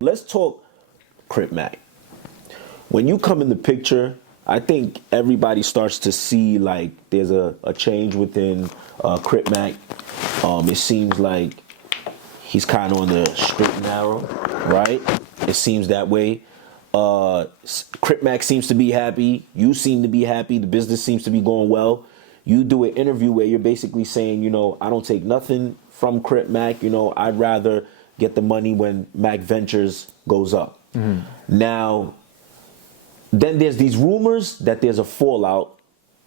Let's talk Crip Mac. When you come in the picture, I think everybody starts to see like there's a change within Crip Mac. It seems like he's kind of on the straight and narrow, right? It seems that way. Crip Mac seems to be happy. You seem to be happy. The business seems to be going well. You do an interview where you're basically saying, I don't take nothing from Crip Mac. I'd rather get the money when Mac Ventures goes up. Mm-hmm. Now, then there's these rumors that there's a fallout.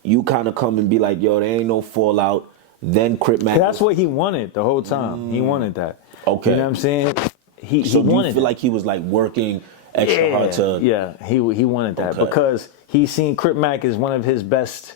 You kind of come and be like, yo, there ain't no fallout. Then Crip Mac. That's what he wanted the whole time. He wanted that. Okay. You know what I'm saying? He do wanted you feel like he was like working extra hard to... Yeah, he wanted that because he's seen Crip Mac as one of his best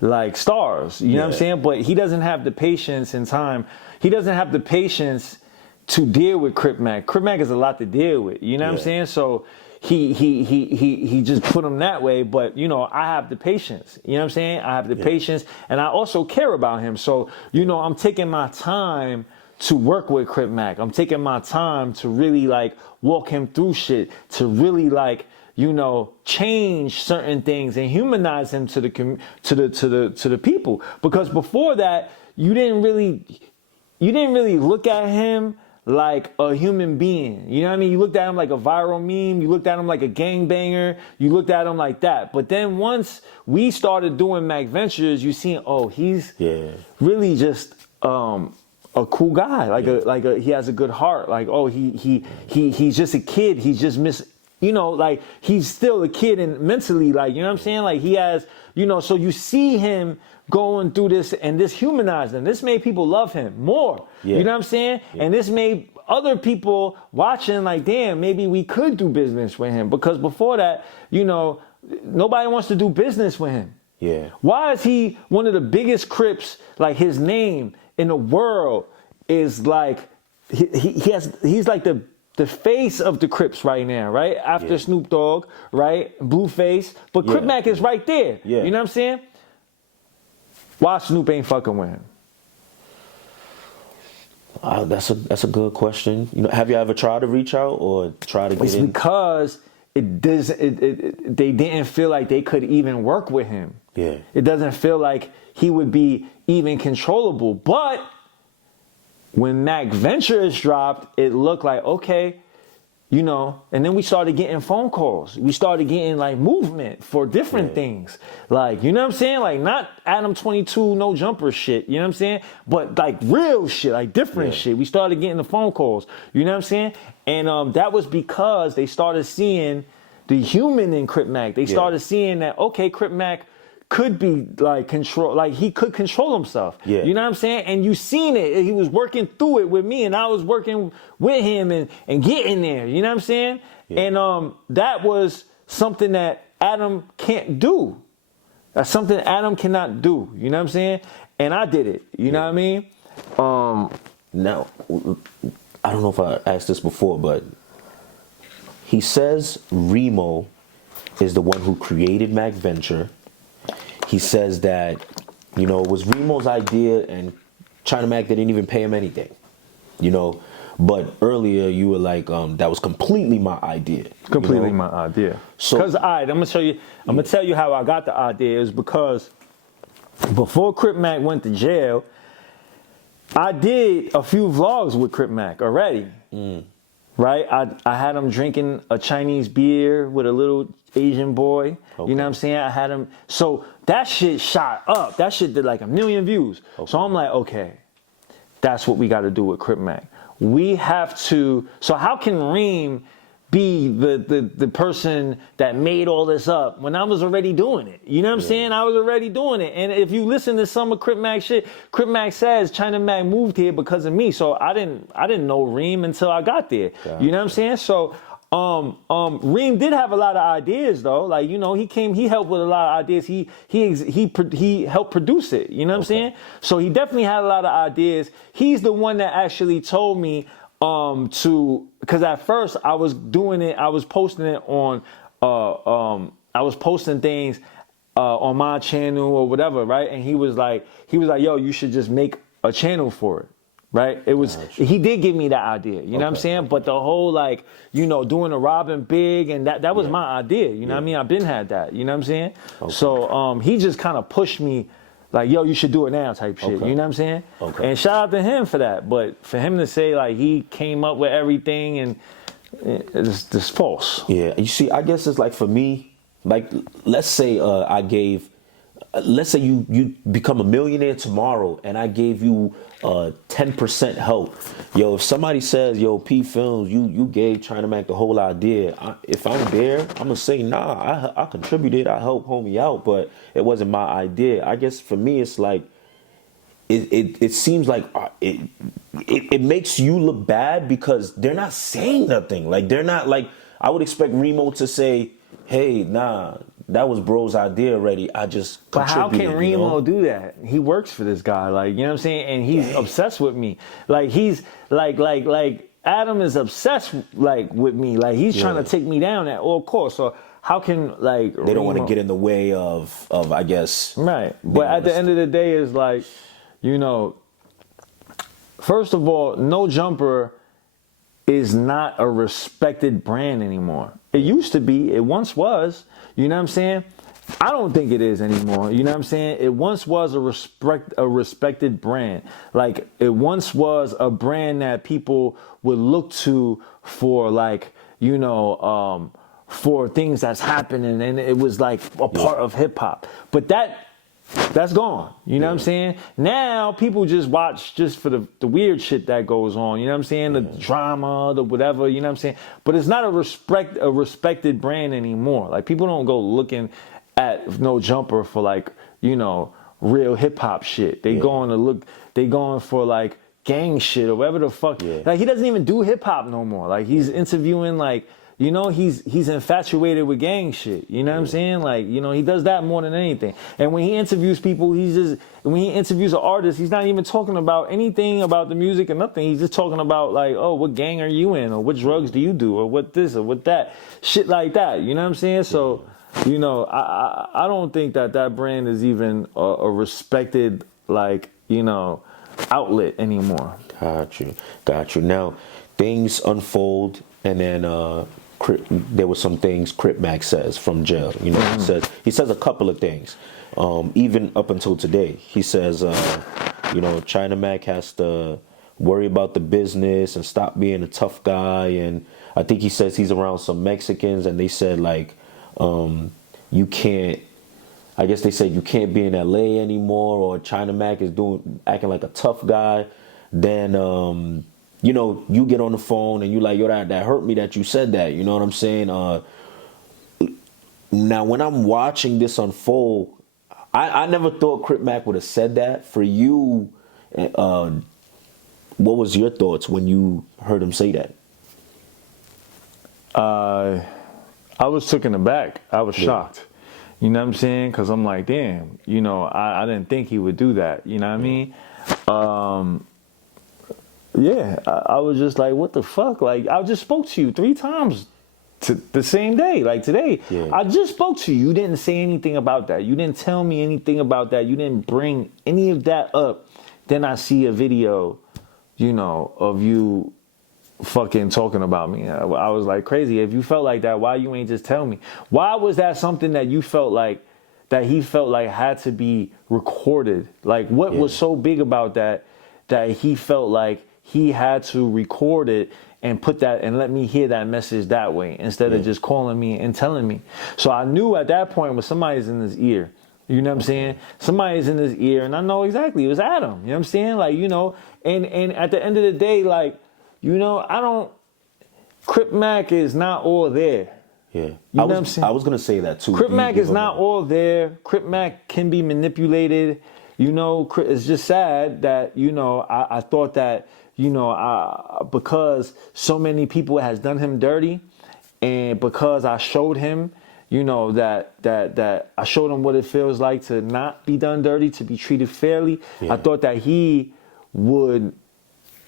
like stars. You know what I'm saying? But he doesn't have the patience and time. He doesn't have the patience to deal with Crip Mac. Crip Mac is a lot to deal with. You know what I'm saying? So he just put him that way, but I have the patience. You know what I'm saying? I have the patience, and I also care about him. So I'm taking my time to work with Crip Mac. I'm taking my time to really like walk him through shit, to really like change certain things and humanize him to the people. Because before that, you didn't really look at him like a human being. You know what I mean? You looked at him like a viral meme. You looked at him like a gangbanger. You looked at him like that. But then once we started doing Mac Ventures, you seen, he's really just a cool guy. Like he has a good heart. Like, he's just a kid. He's just like he's still a kid and mentally, like, you know what I'm saying? Like he has, so you see him going through this, and this humanized him. This made people love him more. Yeah. You know what I'm saying? Yeah. And this made other people watching like, damn, maybe we could do business with him. Because before that, nobody wants to do business with him. Yeah. Why is he one of the biggest Crips? Like his name in the world is like, he's like the face of the Crips right now, right? After Snoop Dogg, right? Blueface. But Crip Mac is right there. Yeah. You know what I'm saying? Why Snoop ain't fucking with him? That's a good question. Have you ever tried to reach out or try to get it's in? Because they didn't feel like they could even work with him. Yeah. It doesn't feel like he would be even controllable. But when Mac Ventures dropped, it looked like, okay, and then we started getting phone calls. We started getting like movement for different things. Like, you know what I'm saying? Like not Adam 22, no jumper shit, you know what I'm saying? But like real shit, like different shit. We started getting the phone calls, you know what I'm saying? And that was because they started seeing the human in Crip Mac. They started seeing that, okay, Crip Mac could be like he could control himself. Yeah. You know what I'm saying? And you seen it. He was working through it with me, and I was working with him and getting there. You know what I'm saying? Yeah. And that was something that Adam can't do. That's something Adam cannot do. You know what I'm saying? And I did it. You know what I mean? Now, I don't know if I asked this before, but he says Remo is the one who created Mac Venture. He says that, it was Remo's idea and China Mac didn't even pay him anything, But earlier you were like, that was completely my idea. Completely my idea. So, because I'm gonna show you. I'm gonna tell you how I got the idea. Is because before Crip Mac went to jail, I did a few vlogs with Crip Mac already. Right? I had him drinking a Chinese beer with a little Asian boy. Okay. You know what I'm saying? I had him. So that shit shot up. That shit did like 1 million views. Okay. So I'm like, okay, that's what we got to do with Crip Mac. We have to. So how can Reem be the person that made all this up when I was already doing it? You know what I'm saying? I was already doing it. And if you listen to some of Crip Mac shit, Crip Mac says China Mac moved here because of me. So I didn't know Reem until I got there. Gotcha. You know what I'm saying? So Reem did have a lot of ideas though. Like, he helped with a lot of ideas. He helped produce it. You know what I'm saying? So he definitely had a lot of ideas. He's the one that actually told me because at first I was doing it, I was posting it on, I was posting things on my channel or whatever, right? And he was like, yo, you should just make a channel for it. right? It was, he did give me that idea, you know what I'm saying? But the whole, like, you know, doing the robbing big, and that was my idea, you know what I mean? I've been had that, you know what I'm saying? So he just kind of pushed me, like, yo, you should do it now type shit, you know what I'm saying? And shout out to him for that, but for him to say, like, he came up with everything, and it's false. Yeah, you see, I guess it's like, for me, like, let's say let's say you become a millionaire tomorrow, and I gave you 10% help. Yo, if somebody says, yo, PPhilms, you gave China Mac the whole idea, if I'm there, I'm gonna say, nah, I contributed, I helped homie out, but it wasn't my idea. I guess for me, it's like, it seems like it makes you look bad because they're not saying nothing. Like, they're not, like, I would expect Remo to say, hey, nah, that was bro's idea already, I just contributed. But how can Remo do that? He works for this guy, like, you know what I'm saying? And he's obsessed with me. Like, he's like Adam is obsessed, like, with me. Like, he's trying to take me down at all costs. So how can, like, they don't want to get in the way of I guess. Right. But at the end of the day, it's like, you know, first of all, No Jumper is not a respected brand anymore. It used to be. It once was. You know what I'm saying? I don't think it is anymore. You know what I'm saying? It once was a respected brand. Like, it once was a brand that people would look to for, like, you know, for things that's happening, and it was like a part of hip hop. But that's gone. You know what I'm saying? Now people just watch just for the weird shit that goes on. You know what I'm saying? The drama, the whatever. You know what I'm saying? But it's not a respected brand anymore. Like, people don't go looking at No Jumper for, like, you know, real hip hop shit. They going for, like, gang shit or whatever the fuck. Like, he doesn't even do hip hop no more. Like, he's interviewing, like, you know, he's infatuated with gang shit. You know what I'm saying? Like, you know, he does that more than anything. And when he interviews people, when he interviews an artist, he's not even talking about anything about the music or nothing. He's just talking about, like, oh, what gang are you in? Or what drugs do you do? Or what this or what that? Shit like that. You know what I'm saying? So, you know, I don't think that brand is even a respected, like, you know, outlet anymore. Got you. Now, things unfold, and then there were some things Crip Mac says from jail. You know, he says a couple of things, even up until today. He says, you know, China Mac has to worry about the business and stop being a tough guy. And I think he says he's around some Mexicans, and they said, like, you can't. I guess they said you can't be in LA anymore, or China Mac is acting like a tough guy. Then you know, you get on the phone and you like, yo, that hurt me that you said that. You know what I'm saying? Now, when I'm watching this unfold, I never thought Crip Mac would have said that. For you, what was your thoughts when you heard him say that? I was taken aback. I was shocked. You know what I'm saying? Because I'm like, damn, you know, I didn't think he would do that. You know what I mean? Yeah, I was just like, what the fuck? Like, I just spoke to you 3 times the same day, like today. I just spoke to you. You didn't say anything about that. You didn't tell me anything about that. You didn't bring any of that up. Then I see a video, you know, of you fucking talking about me. I was like, crazy. If you felt like that, why you ain't just tell me? Why was that something that you felt like, that he felt like had to be recorded? Like, what was so big about that he felt like he had to record it and put that and let me hear that message that way instead of just calling me and telling me? So I knew at that point when somebody's in his ear, you know what I'm saying? Somebody's in his ear, and I know exactly it was Adam. You know what I'm saying? Like, you know, and at the end of the day, like, you know, Crip Mac is not all there. Yeah. You know what I'm saying? I was gonna say that too. Crip Mac is not all there. Crip Mac can be manipulated. You know, it's just sad that, you know, I thought that, you know, because so many people has done him dirty, and because I showed him, you know, that I showed him what it feels like to not be done dirty, to be treated fairly. I thought that he wouldn't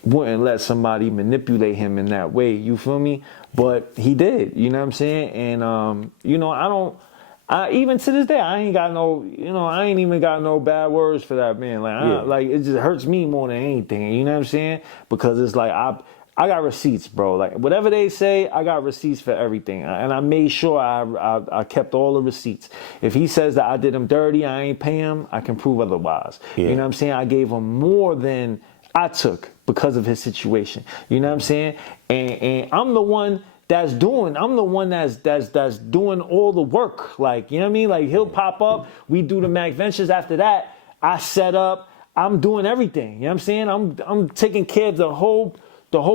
let somebody manipulate him in that way. You feel me? But he did. You know what I'm saying? And you know, Even to this day, I ain't got no, I ain't even got no bad words for that man. Like, it just hurts me more than anything. You know what I'm saying? Because it's like, I got receipts, bro. Like, whatever they say, I got receipts for everything. And I made sure I kept all the receipts. If he says that I did him dirty, I ain't pay him, I can prove otherwise. Yeah. You know what I'm saying? I gave him more than I took because of his situation. You know what I'm saying? And I'm the one that's doing all the work. Like, you know what I mean? Like, he'll pop up, we do the Mac Ventures. After that, I set up, I'm doing everything. You know what I'm saying? I'm taking care of the whole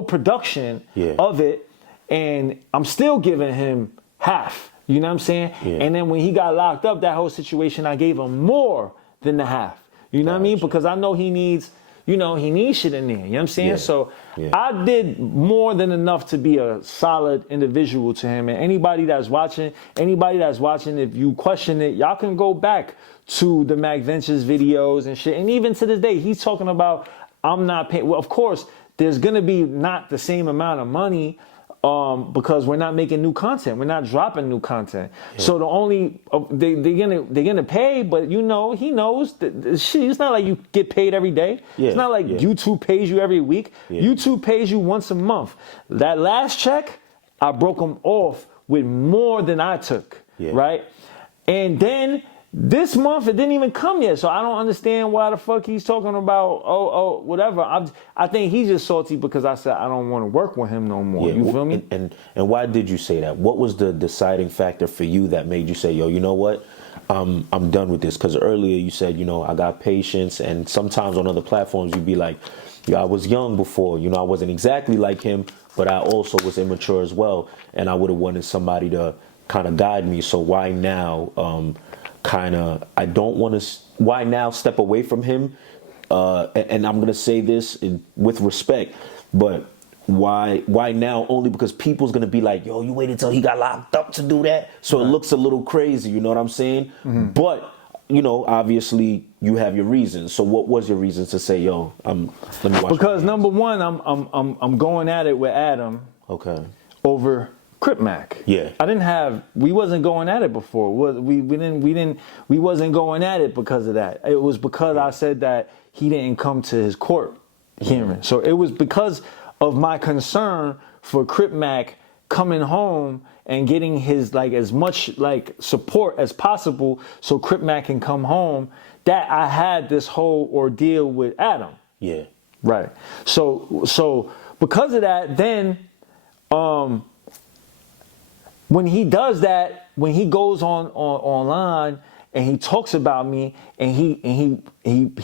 production of it, and I'm still giving him half. You know what I'm saying? Yeah. And then when he got locked up, that whole situation, I gave him more than the half. You know what I mean? Because I know he needs shit in there. You know what I'm saying? Yeah. So I did more than enough to be a solid individual to him. And anybody that's watching, if you question it, y'all can go back to the Mac Ventures videos and shit. And even to this day, he's talking about, I'm not paying. Well, of course, there's going to be not the same amount of money because we're not making new content. We're not dropping new content. Yeah. So the only they're gonna pay, but he knows that shit. It's not like you get paid every day. Yeah. It's not like YouTube pays you every week. Yeah. YouTube pays you once a month. That last check, I broke them off with more than I took. Yeah. Right, and then this month it didn't even come yet, so I don't understand why the fuck he's talking about whatever. I think he's just salty because I said I don't want to work with him no more. Yeah, you feel me? And why did you say that? What was the deciding factor for you that made you say, yo, you know what? I'm done with this? Because earlier you said, I got patience, and sometimes on other platforms you'd be like, I was young before, I wasn't exactly like him, but I also was immature as well, and I would have wanted somebody to kind of guide me. So why now? I don't want to. Why now step away from him? And I'm gonna say this with respect, but why now? Only because people's gonna be like, yo, you waited till he got locked up to do that, so it looks a little crazy. You know what I'm saying? Mm-hmm. But obviously you have your reasons. So what was your reasons to say, yo, let me watch? Because number one, I'm going at it with Adam. Okay. Over Crip Mac. Yeah. We wasn't going at it before. We wasn't going at it because of that. It was because I said that he didn't come to his court hearing. So it was because of my concern for Crip Mac coming home and getting his as much support as possible so Crip Mac can come home that I had this whole ordeal with Adam. Yeah. Right. So because of that, then when he does that, when he goes online and he talks about me and he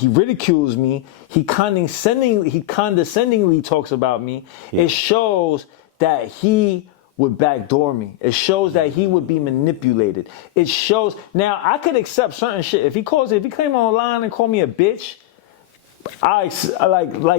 ridicules me, he condescendingly talks about me, it shows that he would backdoor me. It shows that he would be manipulated. It shows. Now I could accept certain shit. If he came online and called me a bitch, I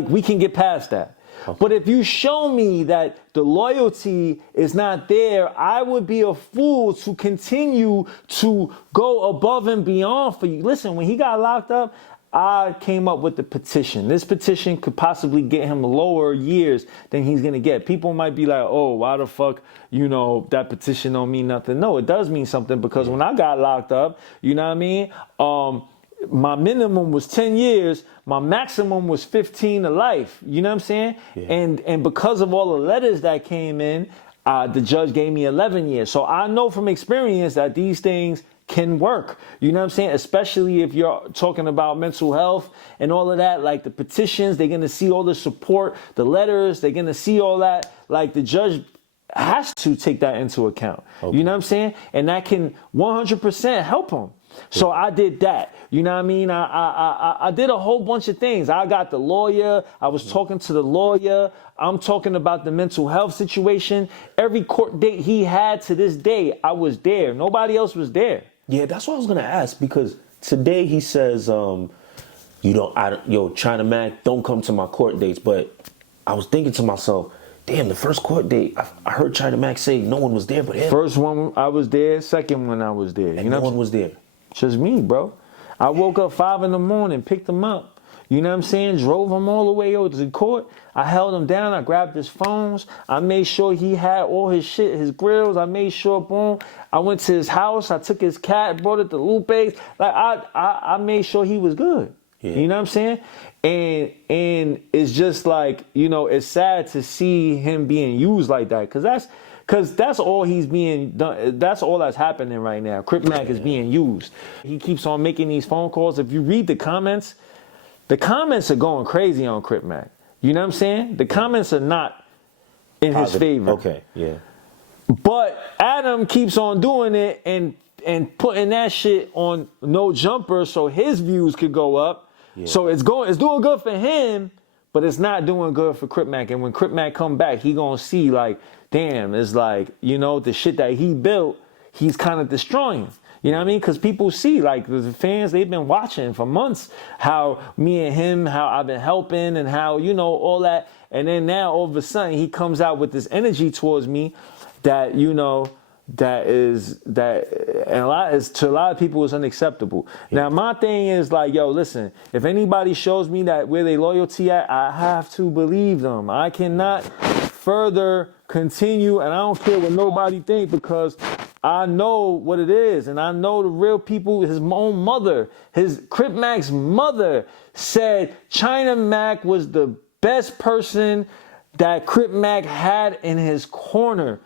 we can get past that. Okay. But if you show me that the loyalty is not there, I would be a fool to continue to go above and beyond for you. Listen, when he got locked up, I came up with the petition. This petition could possibly get him lower years than he's going to get. People might be like, oh, why the fuck, that petition don't mean nothing. No, it does mean something because when I got locked up, you know what I mean? My minimum was 10 years. My maximum was 15 to life. You know what I'm saying? Yeah. And because of all the letters that came in, the judge gave me 11 years. So I know from experience that these things can work. You know what I'm saying? Especially if you're talking about mental health and all of that, like the petitions, they're going to see all the support, the letters, they're going to see all that. Like the judge has to take that into account. Okay. You know what I'm saying? And that can 100% help him. So I did that. You know what I mean? I did a whole bunch of things. I got the lawyer. I was talking to the lawyer. I'm talking about the mental health situation. Every court date he had to this day, I was there. Nobody else was there. Yeah, that's what I was going to ask, because today he says, China Mac, don't come to my court dates. But I was thinking to myself, damn, the first court date, I heard China Mac say no one was there but him. First one, I was there. Second one, I was there. And no one was there. Just me, bro. I woke up 5 a.m, picked him up. You know what I'm saying? Drove him all the way over to court. I held him down. I grabbed his phones. I made sure he had all his shit, his grills. I made sure, boom. I went to his house. I took his cat, brought it to Lupe's. Like, I made sure he was good. Yeah. You know what I'm saying? And it's just like, you know, it's sad to see him being used like that. Because that's all he's being done. That's all that's happening right now. Crip Mac is being used. He keeps on making these phone calls. If you read the comments are going crazy on Crip Mac. You know what I'm saying? The comments are not in his favor. Okay, yeah. But Adam keeps on doing it and putting that shit on No Jumper so his views could go up. Yeah. So it's doing good for him, but it's not doing good for Crip Mac. And when Crip Mac come back, he gonna see like, damn, it's like, you know, the shit that he built, he's kind of destroying. You know what I mean? Because people see, like, the fans, they've been watching for months how me and him, how I've been helping and how, you know, all that. And then now, all of a sudden, he comes out with this energy towards me that, you know, to a lot of people is unacceptable. Yeah. Now, my thing is like, yo, listen, if anybody shows me that where they loyalty at, I have to believe them. I cannot further continue, and I don't care what nobody think, because I know what it is, and I know the real people. His own mother, his Crip Mac's mother, said China Mac was the best person that Crip Mac had in his corner.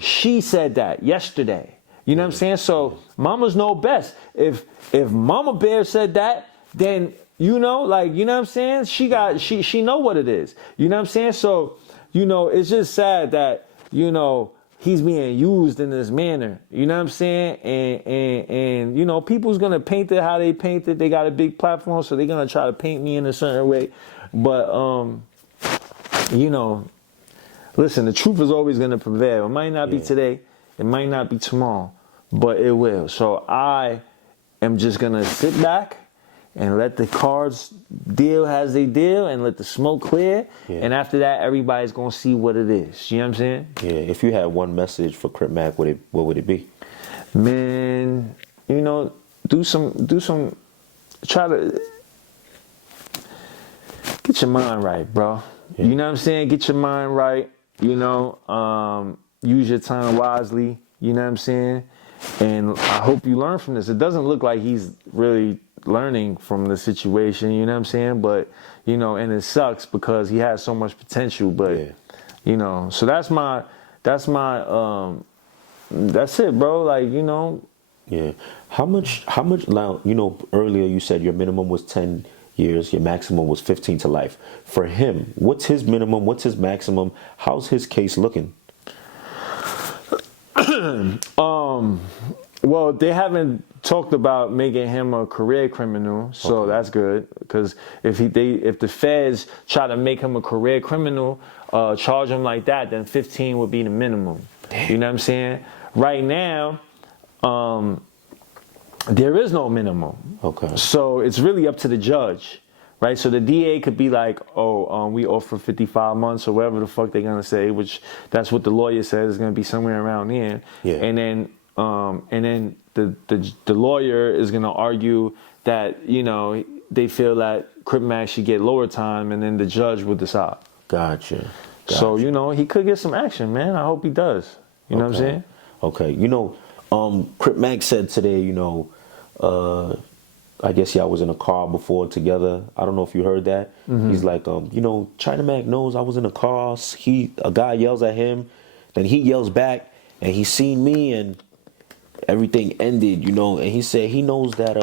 She said that yesterday. You know what I'm saying? So mamas know best. If Mama Bear said that, then you know, like, you know what I'm saying? She know what it is. You know what I'm saying? So, you know, it's just sad that, you know, he's being used in this manner. You know what I'm saying? And you know, people's gonna paint it how they paint it. They got a big platform, so they're gonna try to paint me in a certain way. But you know, listen, the truth is always gonna prevail. It might not be today, it might not be tomorrow, but it will. So I am just gonna sit back and let the cards deal as they deal and let the smoke clear. Yeah. And after that, everybody's going to see what it is. You know what I'm saying? Yeah. If you had one message for Crip Mac, what would it be? Man, you know, try to get your mind right, bro. Yeah. You know what I'm saying? Get your mind right. You know, use your time wisely. You know what I'm saying? And I hope you learn from this. It doesn't look like he's really learning from the situation, you know what I'm saying? But, you know, and it sucks because he has so much potential, but you know, so that's it, bro. Like, you know. Yeah. How much now, you know, earlier you said your minimum was 10 years, your maximum was 15 to life. For him, what's his minimum? What's his maximum? How's his case looking? Well, they haven't talked about making him a career criminal, so that's good. Because if the feds try to make him a career criminal, charge him like that, then 15 would be the minimum. Damn. You know what I'm saying? Right now, there is no minimum. Okay. So it's really up to the judge, right? So the DA could be like, we offer 55 months or whatever the fuck they're gonna say, which that's what the lawyer says is gonna be somewhere around there. Yeah. And then the lawyer is gonna argue that, you know, they feel that Crip Mac should get lower time, and then the judge would decide. Gotcha. So, you know, he could get some action, man. I hope he does. You know what I'm saying? Okay. You know, Crip Mac said today, you know, I guess y'all was in a car before together. I don't know if you heard that. Mm-hmm. He's like, you know, China Mac knows I was in a car. A guy yells at him, then he yells back, and he seen me, and everything ended, you know. And he said he knows that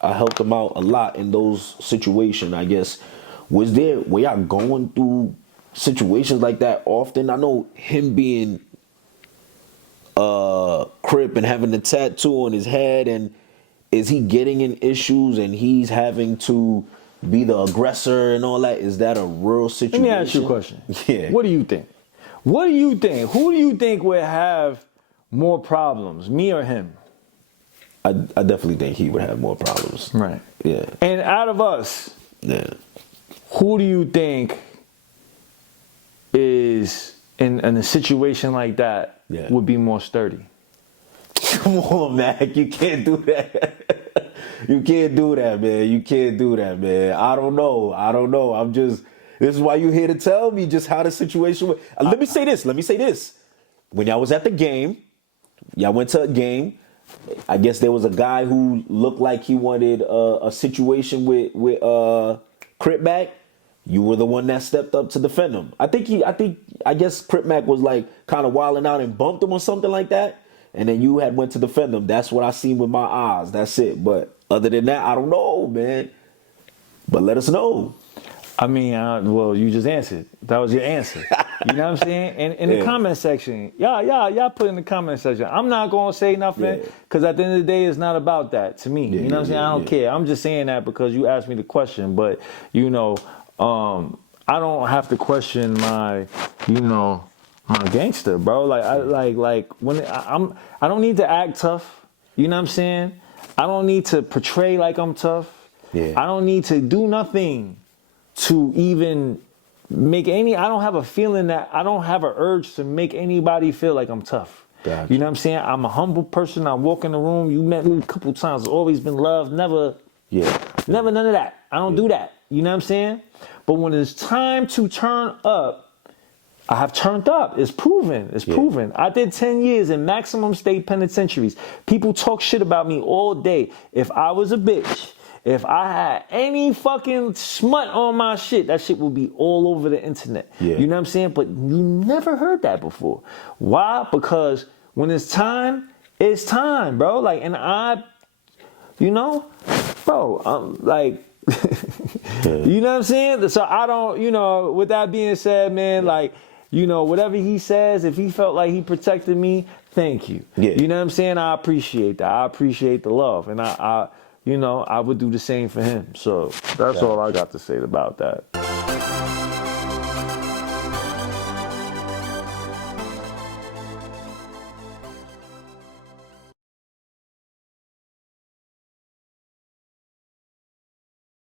I helped him out a lot in those situations. I guess were y'all going through situations like that often? I know him being Crip and having the tattoo on his head, and is he getting in issues and he's having to be the aggressor and all that? Is that a real situation? Let me ask you a question. Yeah. What do you think? What do you think? Who do you think would have more problems, me or him? I definitely think he would have more problems. Right. Yeah. And out of us, who do you think is in a situation like that would be more sturdy? Come on, Mac. You can't do that. You can't do that, man. You can't do that, man. I don't know. I'm just. This is why you're here to tell me just how the situation was. Let me say this. When y'all was at the game, y'all went to a game. I guess there was a guy who looked like he wanted a situation with Crip Mac. You were the one that stepped up to defend him. I guess Crip Mac was like kind of wilding out and bumped him or something like that. And then you had went to defend him. That's what I seen with my eyes. That's it. But other than that, I don't know, man. But let us know. I mean, well, you just answered. That was your answer. You know what I'm saying? And in the comment section, y'all put in the comment section. I'm not gonna say nothing because at the end of the day, it's not about that to me. You know what I'm saying? I don't care. I'm just saying that because you asked me the question. But you know, I don't have to question my gangster, bro. Like when I don't need to act tough. You know what I'm saying? I don't need to portray like I'm tough. Yeah. I don't need to do nothing to even make I don't have a feeling that I don't have an urge to make anybody feel like I'm tough. Gotcha. You know what I'm saying? I'm a humble person. I walk in the room. You met me a couple times. It's always been love. Never none of that. I don't do that. You know what I'm saying? But when it's time to turn up, I have turned up. It's proven. It's proven. I did 10 years in maximum state penitentiaries. People talk shit about me all day. If I was a bitch, if I had any fucking smut on my shit, that shit would be all over the internet. Yeah. You know what I'm saying? But you never heard that before. Why? Because when it's time, bro. Like, and bro, I'm like, you know what I'm saying? So I don't, with that being said, man, like, whatever he says, if he felt like he protected me, thank you. Yeah. You know what I'm saying? I appreciate that. I appreciate the love. And I would do the same for him. So that's all I got to say about that.